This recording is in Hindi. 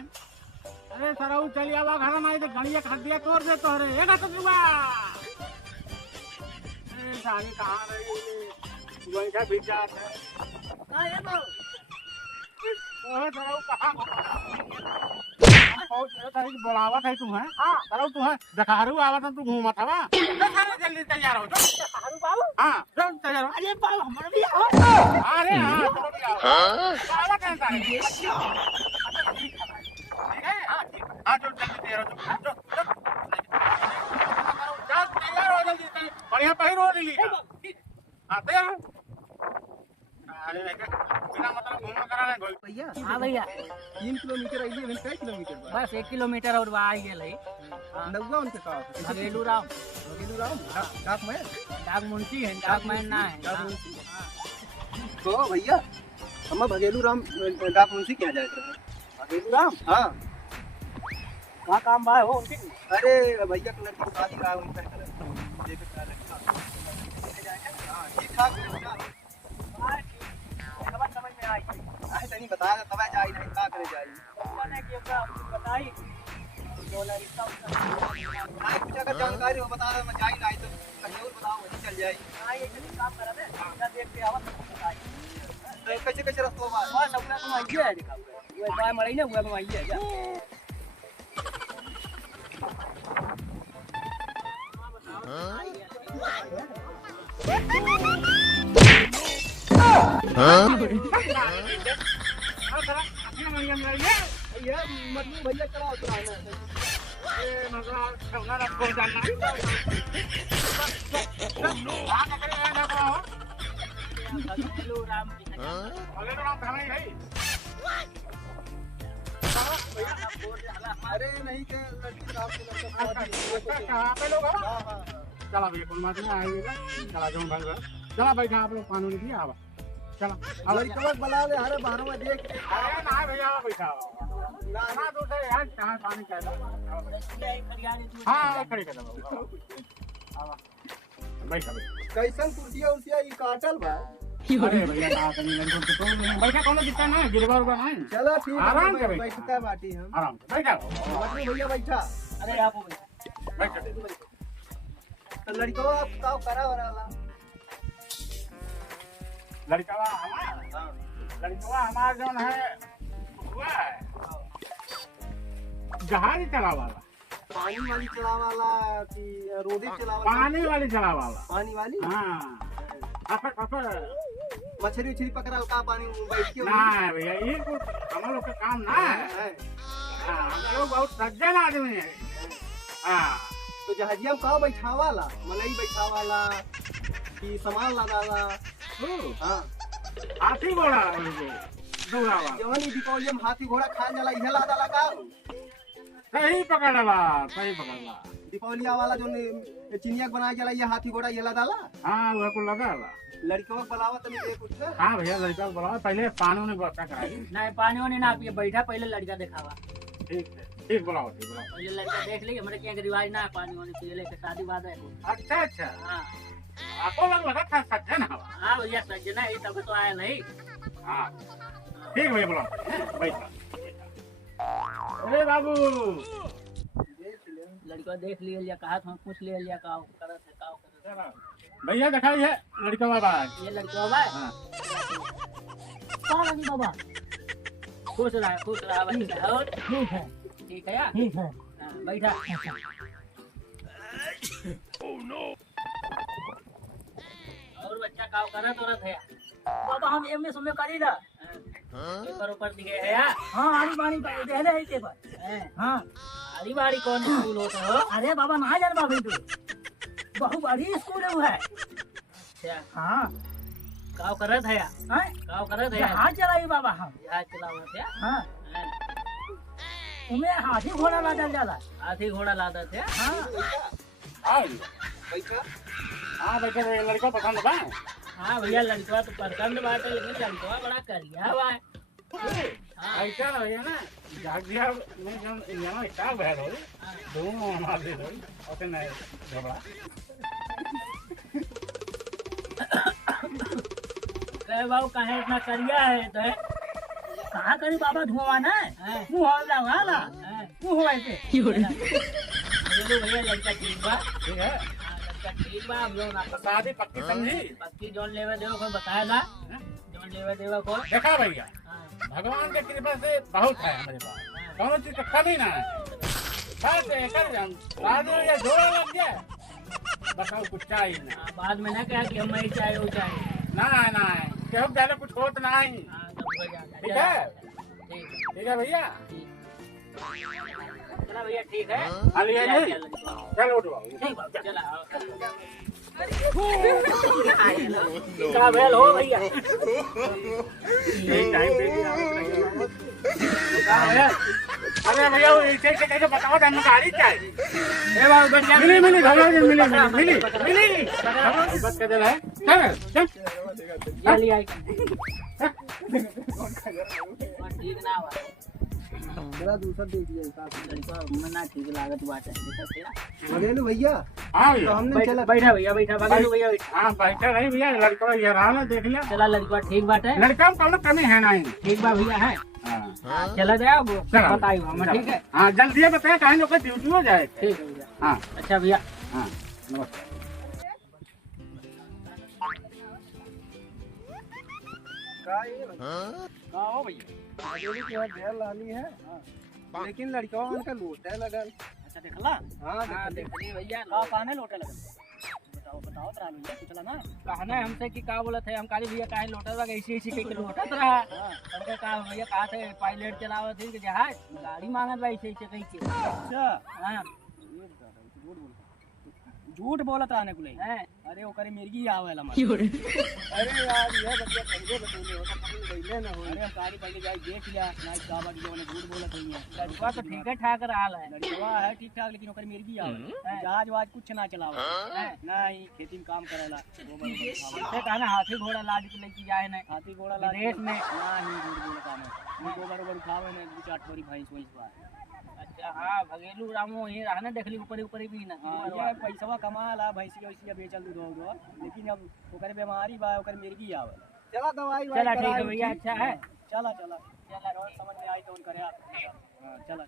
अरे सराऊ चली आवा घर में तो गणिया खड्डिया तोड़ दे तो रे एक हाथ दुआ ए साली कहां रही वही का बीच जात है का ये तो ओए सराऊ कहां और तारी बुलावा है तू है हां सराऊ तू है दखारू आवत तू घूमत हवा सारे जल्दी तैयार हो जा दखारू बाबू हां चल तैयार हो अरे बाबू हमर भी आओ अरे हां तुम भी आओ हां आवा कैसा हाँ जो जल्दी तैयार हो जो तैयार हो जल्दी बढ़िया पहिर हो रही हाँ तैयार हो अरे बिना मतलब घूमना करा नहीं भैया हाँ भैया 3 किलोमीटर आइए अभी 3 किलोमीटर बस 1 किलोमीटर और आ गेल है नौगा उनके का घरेलू राम डाक में डाक मुंशी है डाक मैन ना है डाक मुंशी तो भैया हम भगेलू राम डाक मुंशी क्या जाए घरेलू राम हाँ कहाँ काम भाई हो उनकी अरे भैया को लड़की को शादी करा उनका ठीक ठाक समझ में आई नहीं बताया तब जाई नहीं का करे जाई मैंने कि बताई बोला इसका कुछ अगर जानकारी हो बता मैं जाई नहीं तो कहीं और बताओ वहीं चल जाई हां ये काम करा दे क्या देख के आवत बताई तो कैसे रास्ता बा बस अपना तुम आइए है दिखाओ वो बाय मड़ई ना वो आइए जा भैया मजनू भैया चलाओ चलाना ये मतलब सोना रखो जाना हां करे ना करो घरेलू राम अरे तो नाम खाना ही है अरे नहीं के लड़की रात को लड़का कहां पे लोग हां चला भैया कोई बात नहीं आइएगा चला जाऊं भाई चला बैठा आप लोग कानूनी भी आवा चला लड़का बुला ले अरे बाहर में देख अरे ना भैया बैठा ना तो यार कहां पानी कहता हां खड़ी कर दो आवा बैठा कैसन कुर्सिया उर्सिया ई काटल बा अरे भैया का करी लड़कों को तो बैठा कोनो दिक्कत नहीं गिरवा उरवा नहीं चलो ठीक आराम से है बैठता बाटी हम आराम से बैठा मजनू भैया बैठा अरे आप बैठा तो लड़को आप का करा वाला लड़का हमारा जो है हुआ है जहाज चला वाला पानी वाली चला वाला कि रोडी चला वाला पानी वाली चला वाला पानी वाली हाँ मछली उछली पकड़ल का पानी में बैठ के ना भैया ये कुछ हम लोग का काम ना है हम लोग बहुत सज्जन आदमी है हाँ तो जहाजिया में का बैठावाला मलई बैठावाला कि सामान लगाला हाँ हाथी घोड़ा दौड़ा वाला जवन ई दीपावली में हाथी घोड़ा खाए जाला इहे लादा लगा सही पकड़ला दीपावली वाला जो चिनिया बनाया जाला ये हाथी घोड़ा ये लादा ला हाँ वो को लगा लड़कों को बुलावा तनी दे कुछ हाँ भैया लड़का को बुलाओ पहले पानी ने व्यवस्था कराई नहीं पानी वानी ना पिए बैठा पहले लड़का दिखावा ठीक है ठीक बुलाओ पहले लड़का देख ली हमारे क्या रिवाज ना है पानी वानी पिए के शादी बाद है अच्छा अच्छा हाँ आपको लगा था सज्जन हवा हाँ भैया सज्जना है तब तो आया नहीं हाँ ठीक भैया बुलाओ बैठा अरे बाबू लड़का देख लिया कहा था पूछ लिया का करत है का भैया दिखाई है लड़का बाबा ये लड़का बाबा हाँ कौन लगी बाबा खुश रहा बच्चा और ठीक है यार ठीक है बैठा और बच्चा काम करत है बाबा हम एमए समय करी ना पेपर ऊपर दिखे है यार हां आनी बानी दे ले के पर हां आनी बारी कौन स्कूल होता हो अरे बाबा ना जान बाबू तू बहुत बड़ी स्कूल है वो है अच्छा हां काव करत है यार हां काव करत है हां चलाई बाबा हम हां चलावत है हां तुम्हें हाथी घोड़ा लादा जाला हाथी घोड़ा लादा थे हां हाँ बैठा हाँ बैठा लड़का पसंद बा हाँ भैया लड़का तो पसंद बात है लेकिन लड़का बड़ा करिया हुआ है ऐसा भैया ना जागिया में जब यहाँ स्टाफ बैठ हो दोनों हमारे दे ओके नहीं झगड़ा कहे बाबू कहे इतना करिया है तो कहाँ करी बाबा धुआं ना मुँह हो जाऊंगा ना मुँह हो ऐसे भैया लड़का ठीक बा ठीक है लड़का ठीक बा हम लोग आपको शादी पक्की समझी पक्की जोन लेवे देव को बताया था जोन लेवे देव को देखा भैया भगवान के कृपा से बहुत है हमारे पास कौन चीज का कमी ना है कर शादी या जोड़ा लग जाए बताओ कुछ चाहिए ना बाद में ना कहा कि हम नहीं चाहे वो चाहे ना केहू पहले कुछ होत नहीं ठीक है ठीक है भैया चला भैया ठीक है हाँ लिया जी चलो उठो चला क्या भेल हो भैया टाइम पे अरे भैया वो ऐसे कैसे बताओ तो हमें गाड़ी चाहिए मिली भगवान की मिली बस का दिल है चल लिया ठीक ना हुआ जरा दूसरा देख लिया लड़का मना ठीक लागत बात है बघेलू भैया हाँ तो भैया हमने चला बैठा भैया बैठा बगल भैया बैठा हाँ बैठा नहीं भैया लड़का ये रहा ना देख लिया चला लड़का ठीक बात है लड़का में कौन कमी है नहीं ठीक बा भैया है हाँ चला जाओ चलो। बताइए हमें ठीक है हाँ जल्दी बताया कहीं लोग ड्यूटी हो जाए ठीक है भैया हाँ अच्छा भैया हाँ नमस्कार हाँ हो भैया बघेलू की ढेर लाली है लेकिन लड़का उनका लोटा लगल अच्छा देखला हाँ हाँ देखली भैया का काने लोटे लगल बताओ तरा भैया पूछला ना कहना है हमसे कि का बोलत है हम काली भैया काहे लोटत बा ऐसे ऐसे के लोटत रहा हमके का भैया कहा थे पायलट चलावत थी कि जहाज गाड़ी मांगत बा ऐसे ऐसे कह के अच्छा हां झूठ बोलत रहने को हैं अरे ओकरे मिर्गी आवेला अरे यार ये बच्चा पहले बतौले हो तो पहले ना हो अरे हम गाड़ी पहले जाई देख लिया ना का बात जो ने झूठ बोलत है लड़का तो ठीक है ठाक रहा है लड़का है ठीक ठाक लेकिन ओकरे मिर्गी आवेला जहाज वाज कुछ ना चलावे नहीं खेती में काम करेला हमसे कहना हाथी घोड़ा लाद के लेके जाए ना हाथी घोड़ा ला विदेश में नहीं झूठ बोलत है गोबर ओबर उठावे ने दो चार थोड़ी भैंस वैंस बा अच्छा हाँ भगेलू रामो ये रहना देखली ऊपर ऊपर भी ना ये पैसा कमाला भैंसी वैसी बेचल दूध हो लेकिन अब ओकर बीमारी बा ओकर मिर्गी आवेला चला दवाई चला ठीक है भैया अच्छा है चला चला चला समझ में आई तो उन करे चला